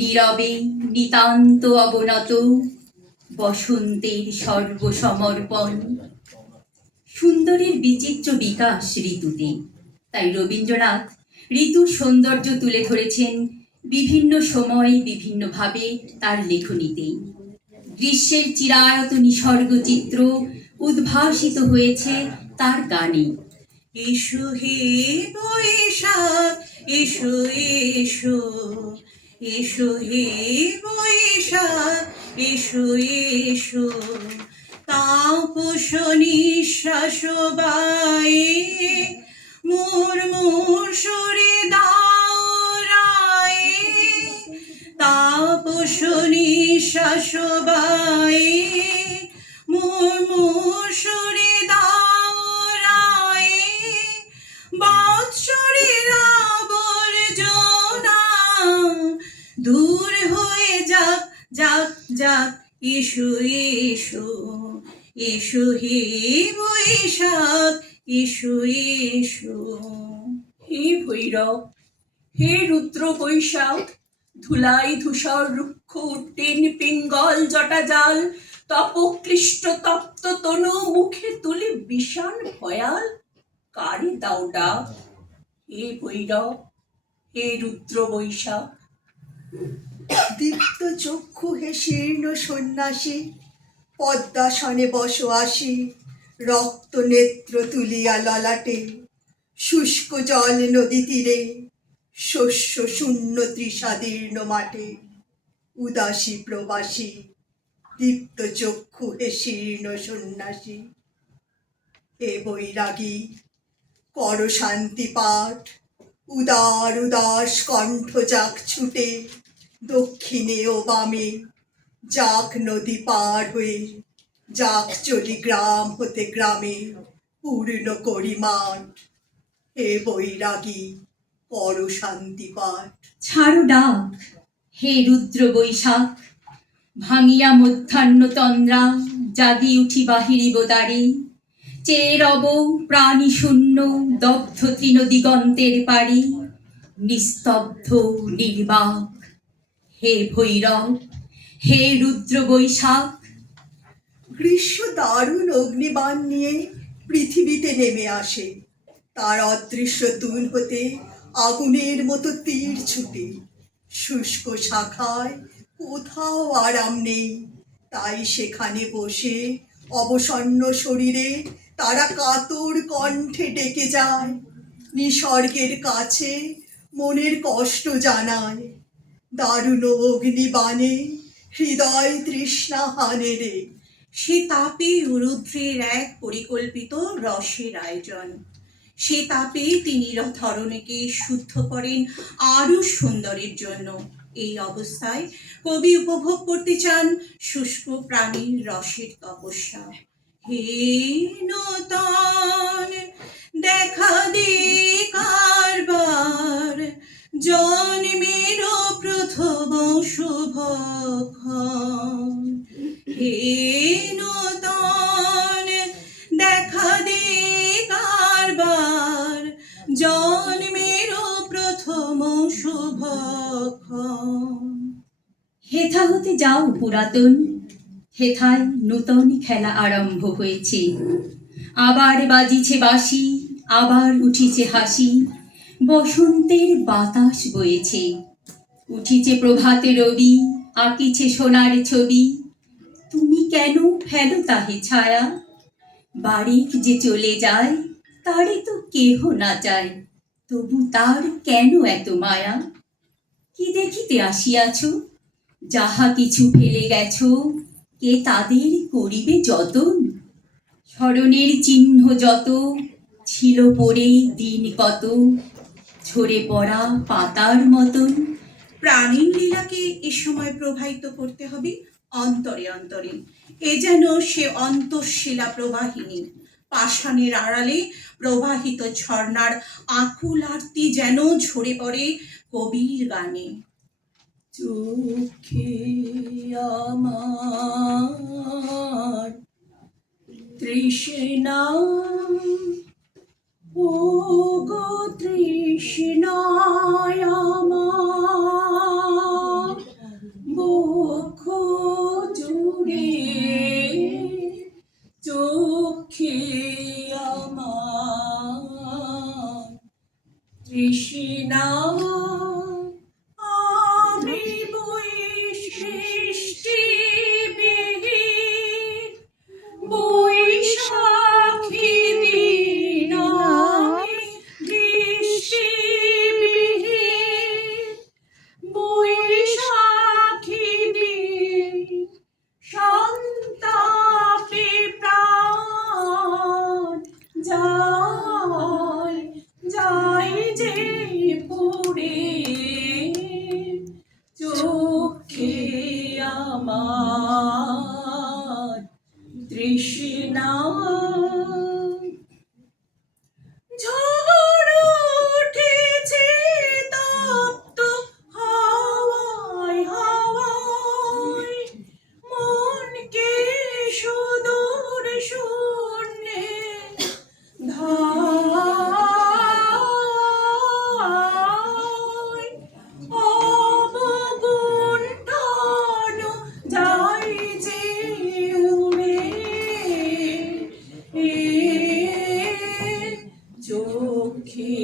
নীরবে নিতান্ত অবনত বসন্তের সর্বসমর্পণ। সুন্দরের বিচিত্র বিকাশ ঋতুতে, তাই রবীন্দ্রনাথ ঋতুর সৌন্দর্য তুলে ধরেছেন বিভিন্ন সময় বিভিন্নভাবে তার লেখনীতেই। গ্রীষ্মের চিরায়ত নিসর্গ চিত্র উদ্ভাসিত হয়েছে তার গানে। এসো হে বৈশাখ এসো এসো, এসো হে বৈশাখ এসো এসো, তাপস নিঃশ্বাস বায়ে মোর মোর সরে দাও রায়ে, তাপস নিঃশ্বাস বায়ে মোর মোর সরে দাও রায়ে, বৎসরের আবর্জনা দূর হয়ে যাক যাক যাক, এসো এসো, এসো হে বৈশাখ এসো এসো। হে ভৈরব, হে রুদ্র বৈশাখ, ধুলাই ধূসর রুক্ষ উড্ডীন পিঙ্গল জটা জাল, তপক্লিষ্ট তপ্ত তনু মুখে তুলে বিষাণ ভয়াল, কারে দাও ডাক। হে ভৈরব, হে রুদ্র বৈশাখ। দীপ্ত চক্ষু হে শীর্ণ সন্ন্যাসী, পদ্মাসনে বসো আসি, রক্ত নেত্র তুলিয়া ললাটে, শুষ্ক জল নদী তীরে, শস্য শূন্য তৃষাদীর্ণ মাঠে, উদাসী প্রবাসী, দীপ্ত চক্ষু হে শীর্ণ সন্ন্যাসী। হে বৈরাগী, কর শান্তি পাঠ, উদার উদাস কণ্ঠ যাক ছুটে, দক্ষিণে ও বামে, যাক নদী পার হয়ে, যাক চলি গ্রাম হতে গ্রামে, পূর্ণ করি মাঠ। হে বৈরাগী, কর শান্তি পাঠ। ছাড়ো ডাক, হে রুদ্র বৈশাখ, ভাঙিয়া মধ্যাহ্ন তন্দ্রা, জাগি উঠি বাহিরিব দ্বারে, চেয়ে রব প্রাণী শূন্য দগ্ধ তৃণদিগন্তের পারি, নিস্তব্ধ নির্বাক। হে ভৈরব, হে রুদ্র বৈশাখ। গ্রীষ্ম দারুণ অগ্নিবাণ নিয়ে পৃথিবীতে নেমে আসে, তার অদৃশ্য তুল হতে আগুনের মতো তীর ছুটে, শুষ্ক শাখায় কোথাও আরাম নেই, তাই সেখানে বসে অবসন্ন শরীরে তারা কাতর কণ্ঠে ডেকে যায়, নিসর্গের কাছে মনের কষ্ট জানায়। দারুণ অগ্নিবাণে হৃদয় তৃষ্ণা হানে রে। সে তাপে রুদ্রের এক পরিকল্পিত রসের আয়োজন, সে তাপে তিনি ধরণীকে শুদ্ধ করেন আরো সুন্দরের জন্য। এই অবস্থায় কবি উপভোগ করতে চান শুষ্ক প্রাণীর রসের তপস্যা। হে নূতন দেখা দে কারবার, জন্মের প্রথম শুভক্ষণ। হে নূতন দেখা দে কারবার, জন্মের প্রথম শুভক্ষণ। হেথা হতে যাও পুরাতন, হেথায় নূতন খেলা আরম্ভ হয়েছে, আবার বাজিছে বাঁশি, আবার উঠিছে হাসি, বসন্তের বাতাস বয়েছে, উঠিছে প্রভাতে রবি, আঁকিছে সোনার ছবি। তুমি কেন ফেলো তাহে ছায়া, বারেক যে চলে যায় তারে তো কেহ না চায়, তবু তার কেন এত মায়া। কি দেখিতে আসিয়াছ, যাহা কিছু ফেলে গেছ, কে তাদের করিবে যতন। স্মরণের চিহ্ন যত ছিল পড়ে দিন কত, ঝরে পড়া পাতার মতন। প্রাণীর লীলাকে এ সময় প্রবাহিত করতে হবে অন্তরে অন্তরে। এ যেন সে অন্তঃশীলা প্রবাহিনী, পাষাণের আড়ালে প্রবাহিত ঝর্ণার আকুল আরতি যেন ঝরে পড়ে কবির গানে। চোখে আমার তৃষ্ণা, ও গো তৃষ্ণায় আমার, চোখে আমার তৃষ্ণা, আমি বই সৃষ্টি বিহীন, বৈশাখী দিন আমি বৃষ্টিবিহীন, বৈশাখী দিন সন্তাপে প্রাণ যায় যায় যে পুড়ে, চোখে আমার তৃষ্ণা। ঝড় উঠেছে তপ্ত হাওয়ায় হাওয়ায়, মনকে সুদূর শূন্যে ধায়, অবগুণ্ঠন যায় যে উড়ে, চোখে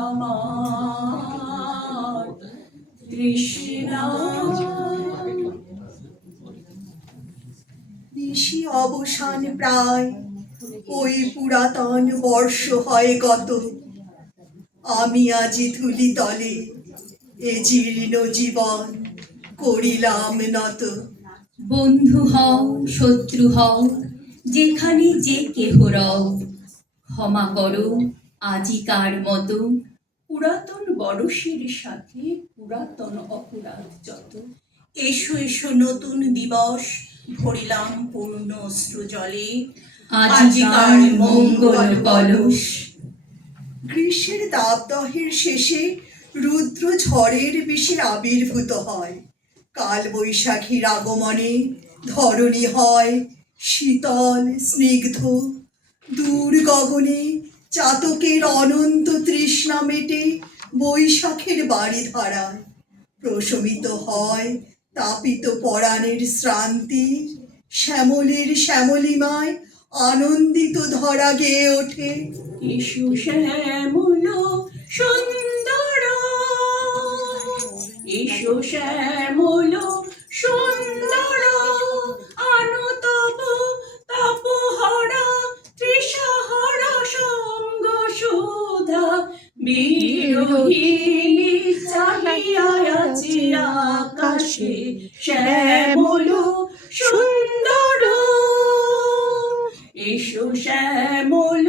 আমার তৃষ্ণা। নিশি অবসান প্রায়, ওই পুরাতন বর্ষ হয় গত, আমি আজি ধুলি তলে এ জীর্ণ জীবন করিলাম নত। বন্ধু হও শত্রু হও যেখানে যে কেহ রও, ক্ষমা করো আজিকার মতো। পুরাতন বরশির সাথে পুরাতন অপরাধ যত, এসো এসো নতুন দিবস, ভরিলাম পূর্ণ অশ্রু জলে, আজিকার মঙ্গল কলস। গ্রীষ্মের দাবদহের শেষে রুদ্র ঝড়ের বিষে আবির্ভূত হয়, কাল বৈশাখীর আগমনে ধরণী হয় শীতল স্নিগ্ধ। দূর গগনে চাতকের অনন্ত তৃষ্ণা মেটে বৈশাখের বাড়ি ধারায়, প্রশমিত হয় তাপিত পরাণের শ্রান্তি, শ্যামলের শ্যামলিমায় আনন্দিত ধরা গেয়ে ওঠে। এসো শ্যামল সুন্দর, এসো শ্যামল সুন্দর, আনো তব তাপহরা তৃষাহরা সঙ্গ সুধা, বিরোহিণী চাহিয়া আছে আকাশে শ্যামল সুন্দর, এসো শ্যামল